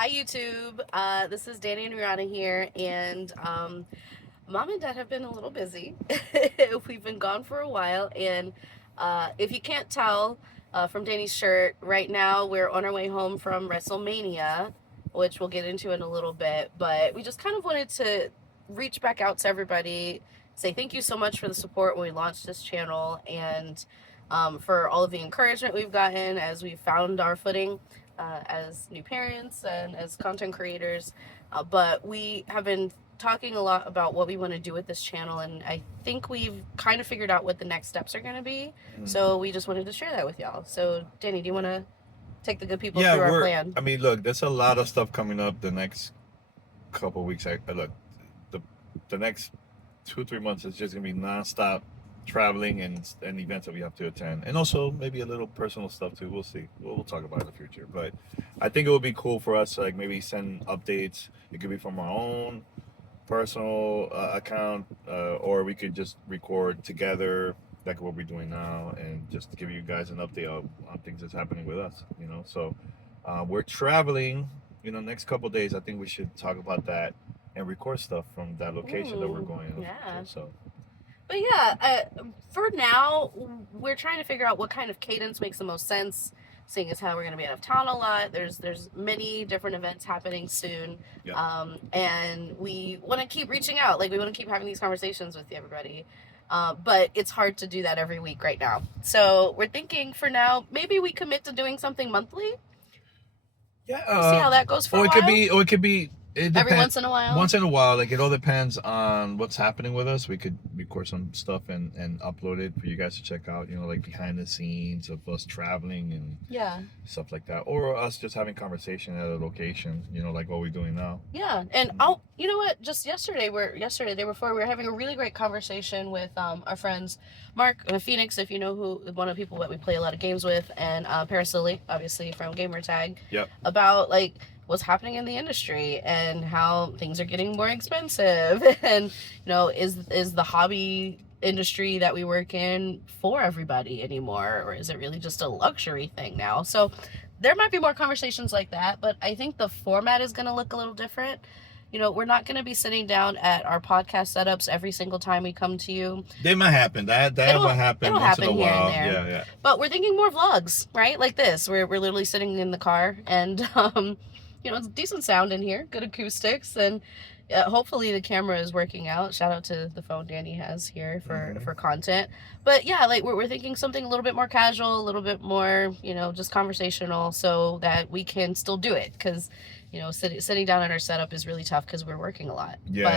Hi YouTube. This is Danny and Riana here, and Mom and Dad have been a little busy. We've been gone for a while, and if you can't tell from Danny's shirt, right now we're on our way home from WrestleMania, which we'll get into in a little bit. But we just kind of wanted to reach back out to everybody, say thank you so much for the support when we launched this channel, and for all of the encouragement we've gotten as we found our footing as new parents and as content creators. But we have been talking a lot about what we want to do with this channel, and I think we've kind of figured out what the next steps are going to be. So we just wanted to share that with y'all. So Danny, do you want to take the good people through our plan? I mean, look, there's a lot of stuff coming up the next couple of weeks. Look, the next 2-3 months is just gonna be nonstop traveling and events that we have to attend, and also maybe a little personal stuff too. We'll see. We'll talk about it in the future. But I think it would be cool for us to like maybe send updates. It could be from our own personal account, or we could just record together like what we're doing now, and just give you guys an update on things that's happening with us. So we're traveling. Next couple of days. I think we should talk about that and record stuff from that location that we're going. Yeah. So. But yeah, for now, we're trying to figure out what kind of cadence makes the most sense, seeing as how we're going to be out of town a lot. There's many different events happening soon. Yeah. And we want to keep reaching out. Like, we want to keep having these conversations with everybody. But it's hard to do that every week right now. So we're thinking for now, maybe we commit to doing something monthly. Yeah. See how that goes for a while. Or it could be every once in a while. Once in a while, like it all depends on what's happening with us. We could record some stuff and upload it for you guys to check out. Like behind the scenes of us traveling and stuff like that, or us just having conversation at a location. Like what we're doing now. Yeah, and you know what? Just yesterday, day before, we were having a really great conversation with our friends Mark Phoenix, if you know who, one of the people that we play a lot of games with, and Parasilly, obviously from Gamer Tag. Yep. About like what's happening in the industry and how things are getting more expensive, and is the hobby industry that we work in for everybody anymore, or is it really just a luxury thing now? So there might be more conversations like that, but I think the format is going to look a little different. We're not going to be sitting down at our podcast setups every single time we come to you. They might happen. That will happen. It'll happen once in a here while. and there. Yeah. But we're thinking more vlogs, right? Like this. We're literally sitting in the car, and it's decent sound in here, good acoustics, and hopefully the camera is working out. Shout out to the phone Danny has here for content. But yeah, like we're thinking something a little bit more casual, a little bit more, just conversational, so that we can still do it. Because sitting down at our setup is really tough because we're working a lot. Yeah.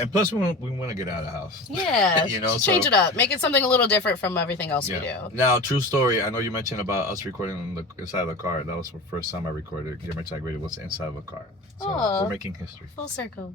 And plus we want to get out of the house. Yeah. Change it up. Make it something a little different from everything else we do. Now, true story. I know you mentioned about us recording inside of the car. That was the first time I recorded Gamer Tag Radio was inside of a car. So we're making history. Full circle.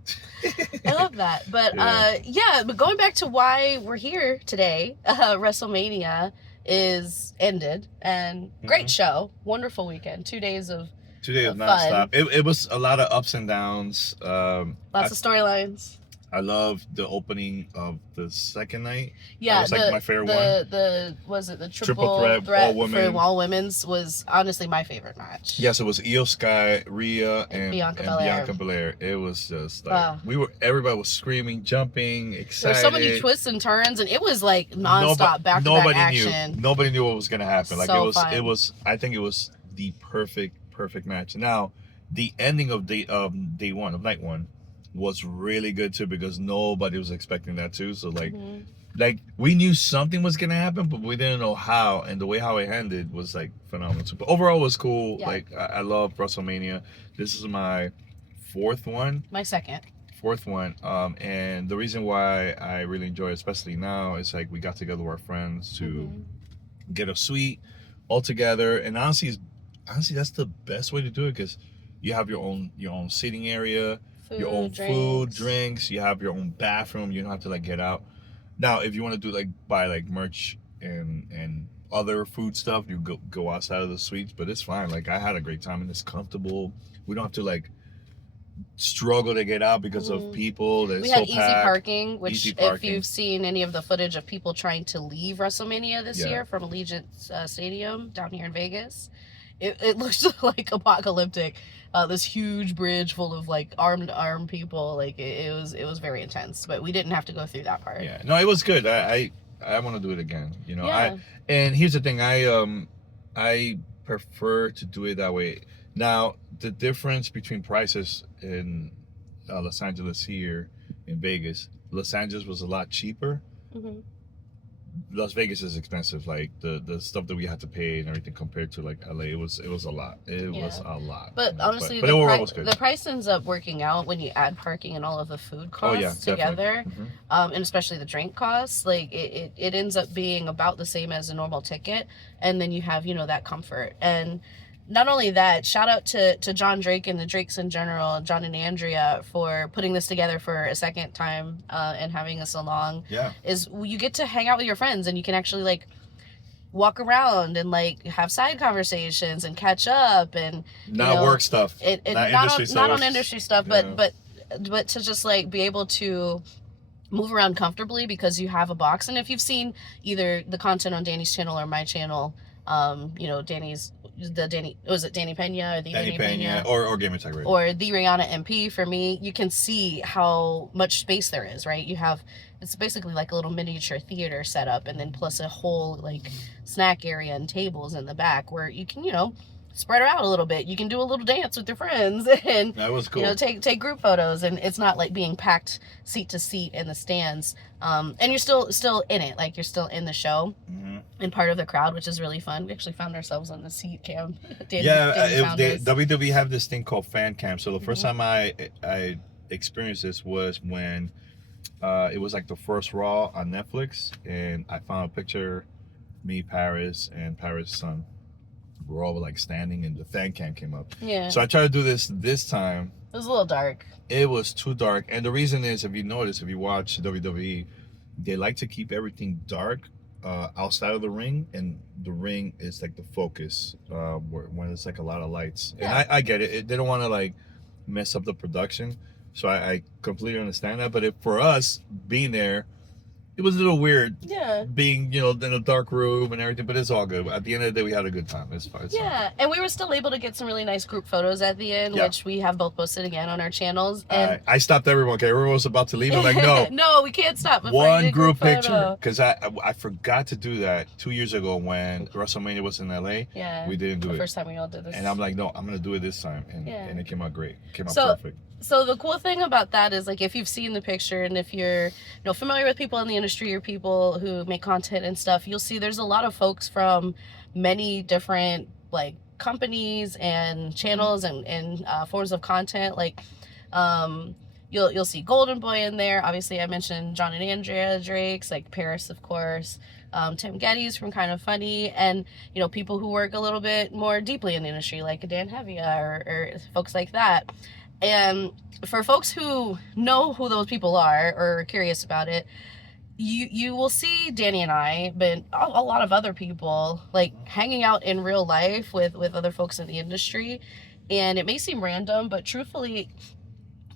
I love that. But but going back to why we're here today, WrestleMania is ended, and great show, wonderful weekend, 2 days of nonstop. It was a lot of ups and downs. Lots of storylines. I love the opening of the second night. Yeah, that was like my favorite one. Was it the triple threat for all women's was honestly my favorite match. Yes, it was Io Sky, Rhea, and Bianca Belair. It was just like everybody was screaming, jumping, excited. There were so many twists and turns, and it was like nonstop back-to-back action. Nobody knew what was gonna happen. Like so it was. I think it was the perfect match. Now, the ending of day one of night one was really good too, because nobody was expecting that too. So like we knew something was gonna happen, but we didn't know how, and the way how it ended was like phenomenal. But overall, it was cool. Yeah. Like I love WrestleMania. This is my fourth one. My second. Fourth one. And the reason why I really enjoy it, especially now, is like we got together with our friends to get a suite all together, and honestly that's the best way to do it, because you have your own seating area, your own food, drinks. You have your own bathroom. You don't have to like get out. Now, if you want to do like buy like merch and other food stuff, you go outside of the suites. But it's fine. Like I had a great time, and it's comfortable. We don't have to like struggle to get out because of people. We had easy parking, which if you've seen any of the footage of people trying to leave WrestleMania this year from Allegiant Stadium down here in Vegas, it looked like apocalyptic. This huge bridge full of like armed people. Like it was very intense, but we didn't have to go through that part. Yeah, no, it was good. I want to do it again. You know, Yeah. and here's the thing. I prefer to do it that way. Now, the difference between prices in Los Angeles here in Vegas, Los Angeles was a lot cheaper. Hmm. Las Vegas is expensive. Like the stuff that we had to pay and everything compared to like LA, it was a lot. It was a lot. But you know? honestly, but overall, it was good. the price ends up working out when you add parking and all of the food costs together, and especially the drink costs. Like it ends up being about the same as a normal ticket, and then you have that comfort. And not only that, shout out to John Drake and the Drakes in general, John and Andrea, for putting this together for a second time and having us along. Yeah. Is you get to hang out with your friends and you can actually like walk around and like have side conversations and catch up and not work stuff. Not on industry stuff, yeah. but to just like be able to move around comfortably because you have a box. And if you've seen either the content on Danny's channel or my channel, Danny Pena or the Danny Pena or Game Attack Radio or the Riana MP for me, you can see how much space there is, right? It's basically like a little miniature theater setup and then plus a whole like snack area and tables in the back where you can, spread her out a little bit. You can do a little dance with your friends and that was cool. Take group photos, and it's not like being packed seat to seat in the stands. And you're still in it, like you're still in the show and part of the crowd, which is really fun. We actually found ourselves on the seat cam. WWE have this thing called fan cam. So the first time I experienced this was when it was like the first Raw on Netflix, and I found a picture, me, Paris, and Paris' son. We're all like standing and the fan cam came up. Yeah. So I tried to do this time. It was a little dark. It was too dark. And the reason is, if you watch WWE, they like to keep everything dark outside of the ring. And the ring is like the focus when it's like a lot of lights. Yeah. And I get it. They don't want to like mess up the production. So I completely understand that. But for us being there, it was a little weird. Yeah. Being, in a dark room and everything, but it's all good. At the end of the day, we had a good time. It's fine. Yeah, and we were still able to get some really nice group photos at the end, which we have both posted again on our channels. And I stopped everyone. Okay, everyone was about to leave. I'm like, no. No, we can't stop. One group picture. Because I forgot to do that 2 years ago when WrestleMania was in LA. Yeah. We didn't do it. The first time we all did this. And I'm like, no, I'm going to do it this time. And it came out great. It came out perfect. So the cool thing about that is, like, if you've seen the picture and if you're familiar with people in the industry or people who make content and stuff, you'll see there's a lot of folks from many different like companies and channels and forms of content. Like you'll see Golden Boy in there. Obviously I mentioned John and Andrea Drakes, like Paris, of course. Tim Geddes from Kind of Funny, and people who work a little bit more deeply in the industry, like Dan Hevia or folks like that. And for folks who know who those people are or are curious about it, you will see Danny and I, but a lot of other people, like hanging out in real life with other folks in the industry. And it may seem random, but truthfully,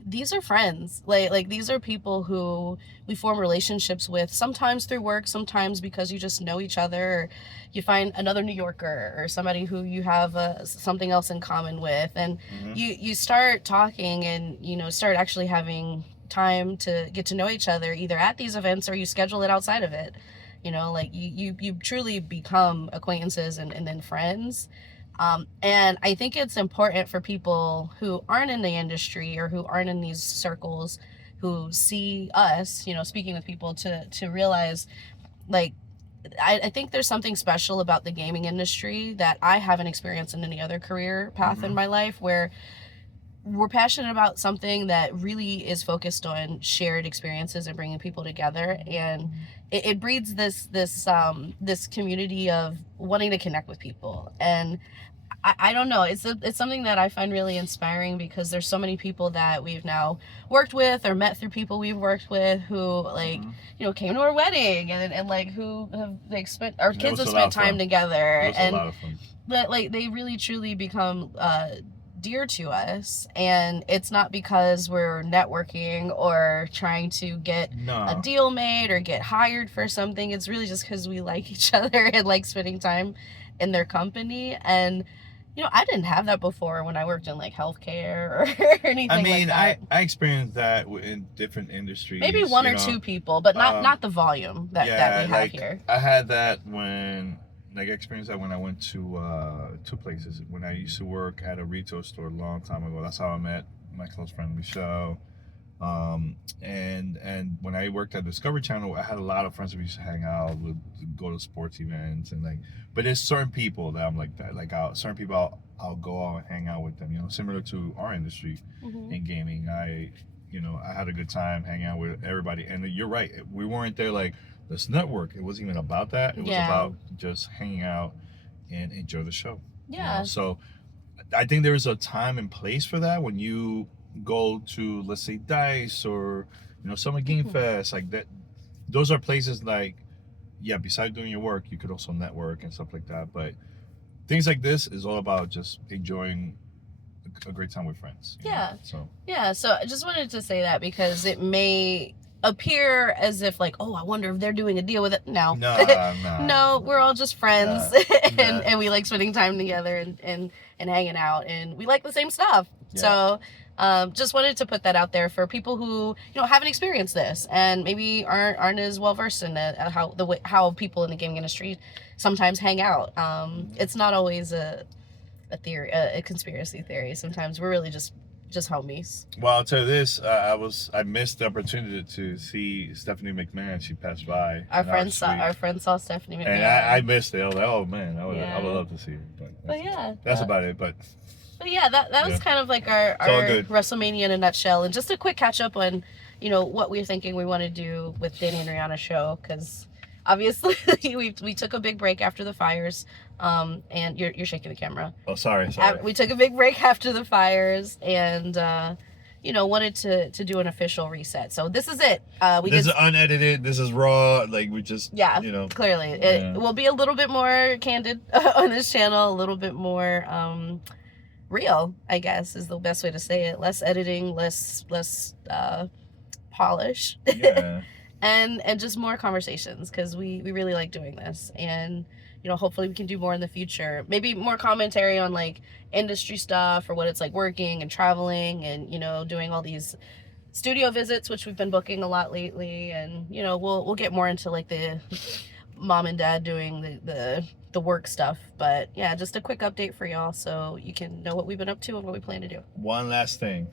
these are friends. Like these are people who we form relationships with, sometimes through work, sometimes because you just know each other, or you find another New Yorker or somebody who you have something else in common with, and you start talking and start actually having time to get to know each other, either at these events or you schedule it outside of it. Like you truly become acquaintances and then friends. And I think it's important for people who aren't in the industry or who aren't in these circles, who see us, speaking with people, to realize, like, I think there's something special about the gaming industry that I haven't experienced in any other career path in my life, where we're passionate about something that really is focused on shared experiences and bringing people together. And it breeds this community of wanting to connect with people. And I don't know, it's something that I find really inspiring, because there's so many people that we've now worked with or met through people we've worked with who came to our wedding and like who have spent, our kids have spent time together, and a lot of fun. That like they really truly become dear to us. And it's not because we're networking or trying to get a deal made or get hired for something. It's really just because we like each other and like spending time in their company. And You know, I didn't have that before when I worked in like healthcare or anything I mean, like that. I experienced that in different industries. Maybe one or two people, but not the volume that we have like here. I had that when like I experienced that when I went to two places. When I used to work at a retail store a long time ago. That's how I met my close friend Michelle. And when I worked at Discovery Channel, I had a lot of friends who used to hang out, would go to sports events, and like. But there's certain people that I'm like that. Like certain people, I'll go out and hang out with them. You know, similar to our industry in gaming. I had a good time hanging out with everybody. And you're right, we weren't there like let's network. It wasn't even about that. It was about just hanging out and enjoy the show. Yeah. You know? So I think there's a time and place for that when you go to, let's say, Dice or Summer Game Fest, like that. Those are places like, yeah, besides doing your work, you could also network and stuff like that. But things like this is all about just enjoying a great time with friends. Yeah. So I just wanted to say that because it may appear as if like, oh, I wonder if they're doing a deal with it. No. No, we're all just friends and we like spending time together and hanging out, and we like the same stuff. So just wanted to put that out there for people who haven't experienced this and maybe aren't as well versed in it, how people in the gaming industry sometimes hang out. It's not always a theory, a conspiracy theory. Sometimes we're really just homies. Well, I'll tell you this: I missed the opportunity to see Stephanie McMahon. She passed by. Our friend saw Stephanie McMahon, and I missed it. I was like, oh man, I would love to see her. But yeah, that's about it. But yeah, that was kind of like our WrestleMania in a nutshell, and just a quick catch up on what we're thinking we want to do with Danny and Rihanna's show, because obviously we took a big break after the fires. And you're shaking the camera. Oh, sorry. We took a big break after the fires, and wanted to do an official reset. So this is it. This is unedited. This is raw. Like we just clearly it will be a little bit more candid on this channel, a little bit more real, I guess is the best way to say it. Less editing, less polish, and just more conversations, because we really like doing this, and hopefully we can do more in the future. Maybe more commentary on like industry stuff, or what it's like working and traveling and, doing all these studio visits, which we've been booking a lot lately. And, we'll get more into like the mom and dad doing the work stuff. But yeah, just a quick update for y'all so you can know what we've been up to and what we plan to do. One last thing.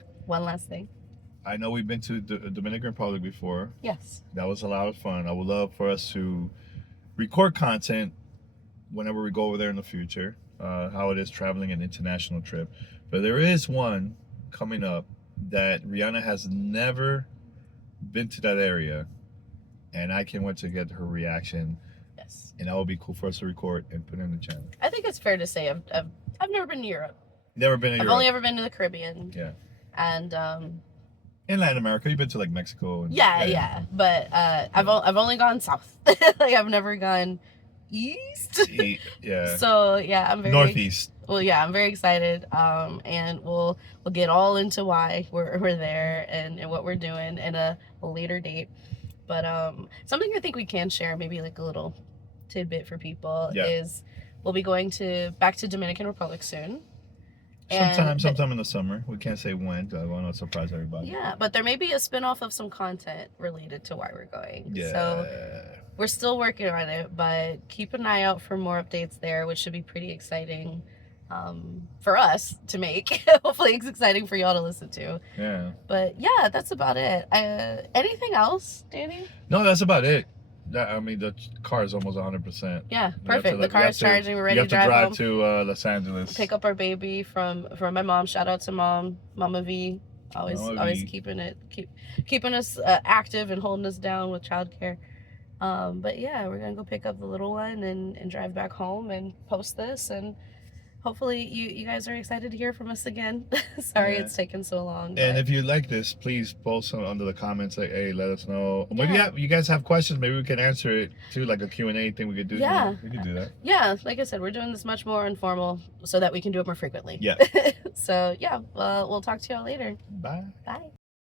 I know we've been to the Dominican Republic before. Yes. That was a lot of fun. I would love for us to record content whenever we go over there in the future, how it is traveling an international trip. But there is one coming up that Rihanna has never been to that area, and I can't wait to get her reaction. Yes. And that would be cool for us to record and put in the channel. I think it's fair to say I've never been to Europe. Never been to Europe. I've only ever been to the Caribbean. Yeah. And in Latin America, you've been to like Mexico. And, but I've only gone south. Like I've never gone east. Yeah. So yeah, I'm very northeast. Well, yeah, I'm very excited. And we'll get all into why we're there and what we're doing in a later date. But something I think we can share, maybe like a little tidbit for people, is we'll be going back to Dominican Republic soon. Sometime in the summer. We can't say when, because I want to surprise everybody. Yeah, but there may be a spin-off of some content related to why we're going. Yeah. So we're still working on it, but keep an eye out for more updates there, which should be pretty exciting for us to make. Hopefully it's exciting for y'all to listen to. Yeah. But yeah, that's about it. Anything else, Danny? No, that's about it. I mean, the car is almost 100%. Yeah, perfect. The car is charging. We're ready to drive home. You have to drive to Los Angeles. Pick up our baby from my mom. Shout out to Mama V. Always keeping us active and holding us down with childcare. But yeah, we're gonna go pick up the little one and drive back home and post this, and hopefully you guys are excited to hear from us again. Sorry it's taken so long. And if you like this, please post under the comments, like, hey, let us know. Maybe you guys have questions. Maybe we can answer it too, like a Q&A thing we could do. Yeah. We could do that. Yeah, like I said, we're doing this much more informal so that we can do it more frequently. Yeah. So yeah, we'll talk to y'all later. Bye. Bye.